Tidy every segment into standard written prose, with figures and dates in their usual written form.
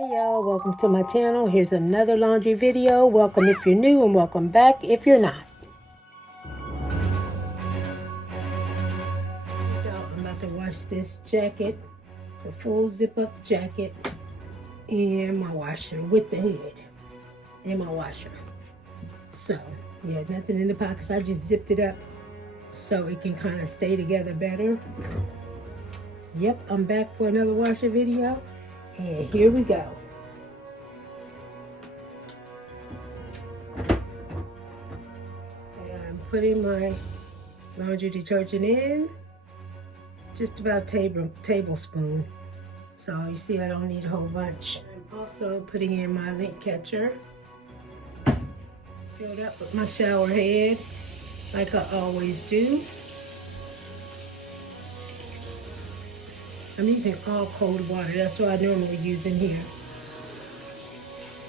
Hey y'all, welcome to my channel. Here's another laundry video. Welcome if you're new and welcome back if you're not. So I'm about to wash this jacket. It's a full zip up jacket in my washer with the hood in my washer. So yeah, nothing in the pockets. I just zipped it up so it can kind of stay together better. Yep, I'm back for another washer video. And here we go. And I'm putting my laundry detergent in, just about a tablespoon. So you see I don't need a whole bunch. I'm also putting in my lint catcher. Filled up with my shower head, like I always do. I'm using all cold water. That's what I normally use in here.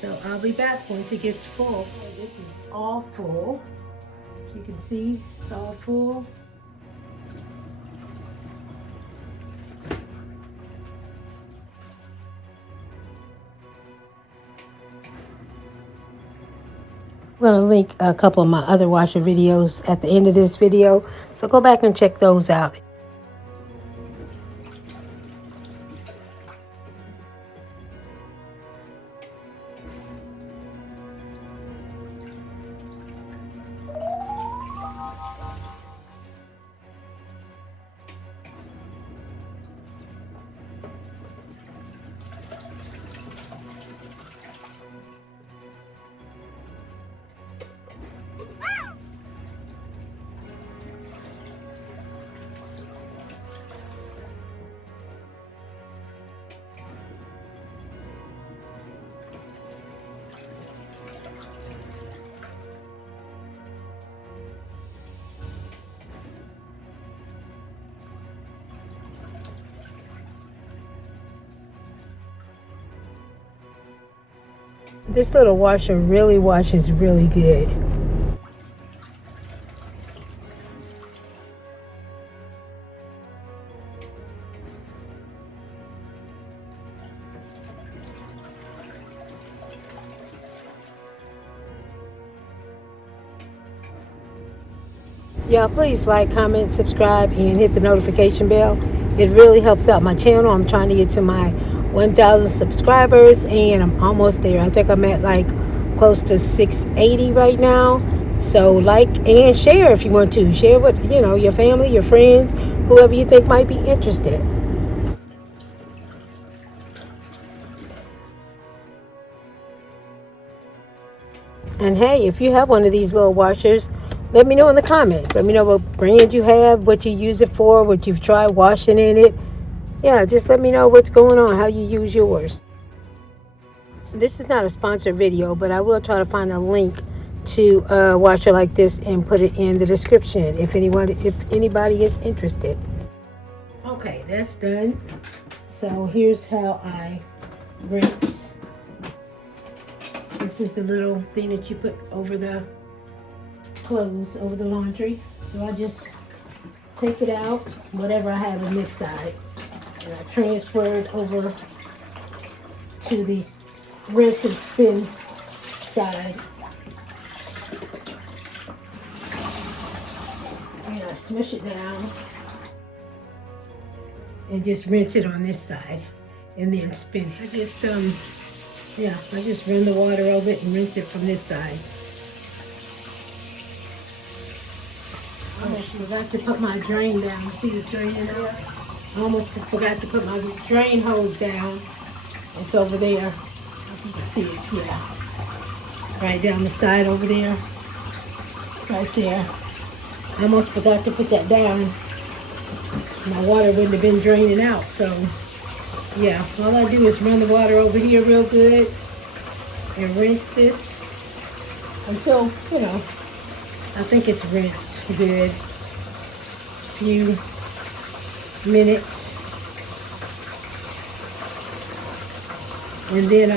So I'll be back once it gets full. Okay, this is all full. You can see it's all full. I'm going to link a couple of my other washer videos at the end of this video. So go back and check those out. This little washer really washes really good. Y'all please like, comment, subscribe, and hit the notification bell. It really helps out my channel. I'm trying to get to my 1,000 subscribers and I'm almost there. I think I'm at like close to 680 right now. So like and share if you want to. Share with, your family, your friends, whoever you think might be interested. And hey, if you have one of these little washers, let me know in the comments. Let me know what brand you have, what you use it for, what you've tried washing in it. Yeah, just let me know what's going on, how you use yours. This is not a sponsored video, but I will try to find a link to a washer like this and put it in the description if anybody is interested. Okay, that's done. So here's how I rinse. This is the little thing that you put over the clothes, over the laundry. So I just take it out, whatever I have on this side, and I transfer it over to the rinse and spin side. And I smush it down and just rinse it on this side and then spin it. I just run the water over it and rinse it from this side. I almost forgot to put my drain down. See the drain in there? I almost forgot to put my drain hose down. It's over there. If you can see it, yeah. Right down the side over there. Right there. I almost forgot to put that down. My water wouldn't have been draining out, so yeah. All I do is run the water over here real good and rinse this until, I think it's rinsed good. Few minutes. And then I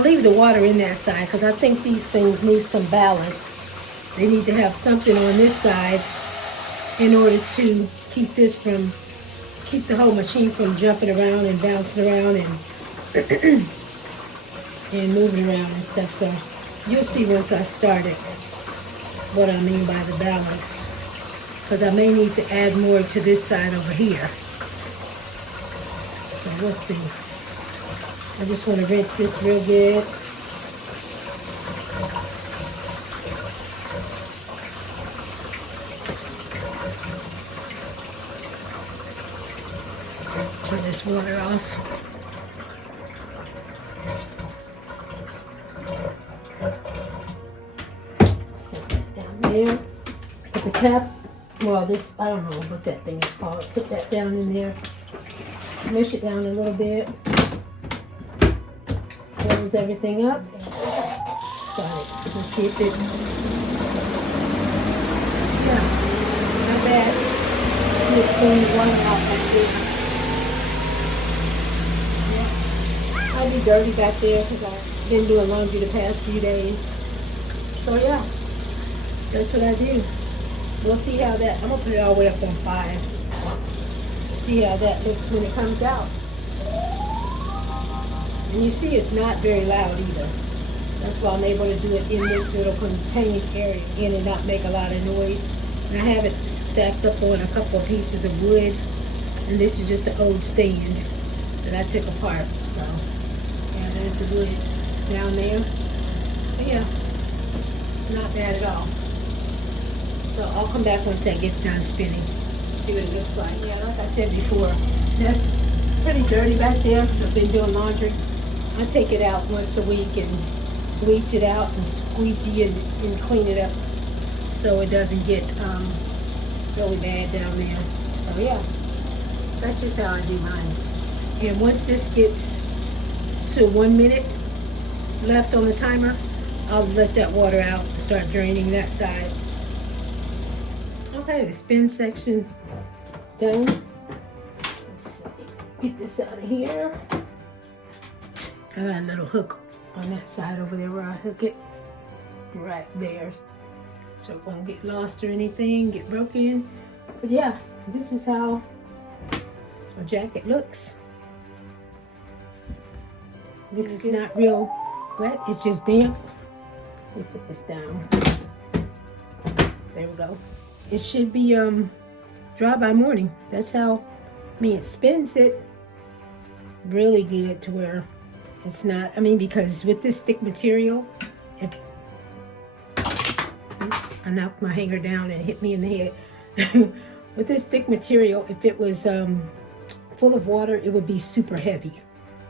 leave the water in that side because I think these things need some balance. They need to have something on this side in order to keep the whole machine from jumping around and bouncing around and and moving around and stuff. So you'll see once I start it what I mean by the balance. Because I may need to add more to this side over here. So we'll see. I just want to rinse this real good. Turn this water off. Set that down there. Put the cap, well, this, I don't know what that thing is called. Put that down in there. Smush it down a little bit. Close everything up. Start it. Let's see if it, yeah, not bad. See it clean water out like this. I'll be dirty back there because I've been doing laundry the past few days. So yeah, that's what I do. We'll see how that, I'm gonna put it all the way up on 5. See how that looks when it comes out. And you see it's not very loud either. That's why I'm able to do it in this little contained area again and not make a lot of noise. And I have it stacked up on a couple of pieces of wood. And this is just an old stand that I took apart. So yeah, there's the wood down there. So yeah, not bad at all. So I'll come back once that gets done spinning. See what it looks like. Yeah, like I said before, that's pretty dirty back there because I've been doing laundry. I take it out once a week and bleach it out and squeegee and clean it up so it doesn't get really bad down there. So yeah, that's just how I do mine. And once this gets to 1 minute left on the timer, I'll let that water out and start draining that side. Okay, the spin section's done. Let's get this out of here. I got a little hook on that side over there where I hook it. Right there. So it won't get lost or anything, get broken. But yeah, this is how a jacket looks. It's not real wet, it's just damp. Let me put this down. There we go. It should be dry by morning. That's how, I mean, it spins it really good to where it's not, I mean, because with this thick material, oops, I knocked my hanger down and it hit me in the head. With this thick material, if it was full of water, it would be super heavy,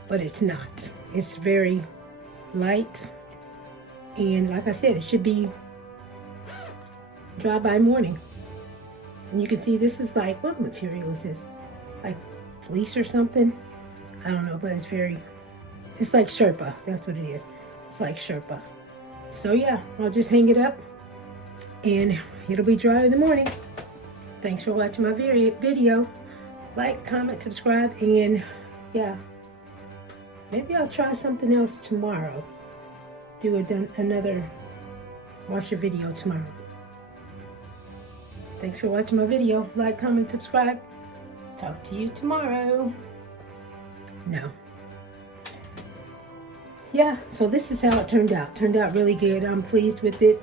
but it's not. It's very light, and like I said, it should be dry by morning. And you can see this is like, what material is this? Like fleece or something? I don't know, but it's very, it's like Sherpa. That's what it is. It's like Sherpa. So yeah, I'll just hang it up and it'll be dry in the morning. Thanks for watching my video. Like, comment, subscribe, and yeah, maybe I'll try something else tomorrow. Do another washer video tomorrow. Thanks for watching my video. Like, comment, subscribe. Talk to you tomorrow. No. Yeah, so this is how it turned out. Turned out really good. I'm pleased with it.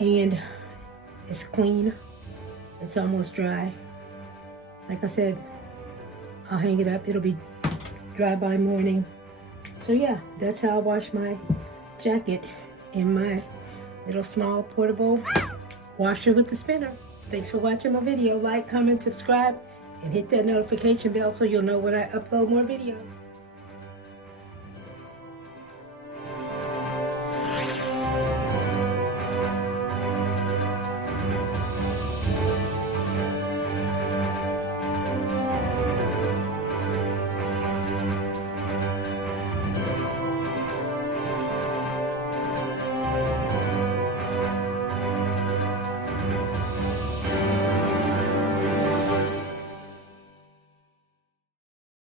And it's clean. It's almost dry. Like I said, I'll hang it up. It'll be dry by morning. So yeah, that's how I wash my jacket in my little small portable washer with the spinner. Thanks for watching my video. Like, comment, subscribe, and hit that notification bell so you'll know when I upload more videos.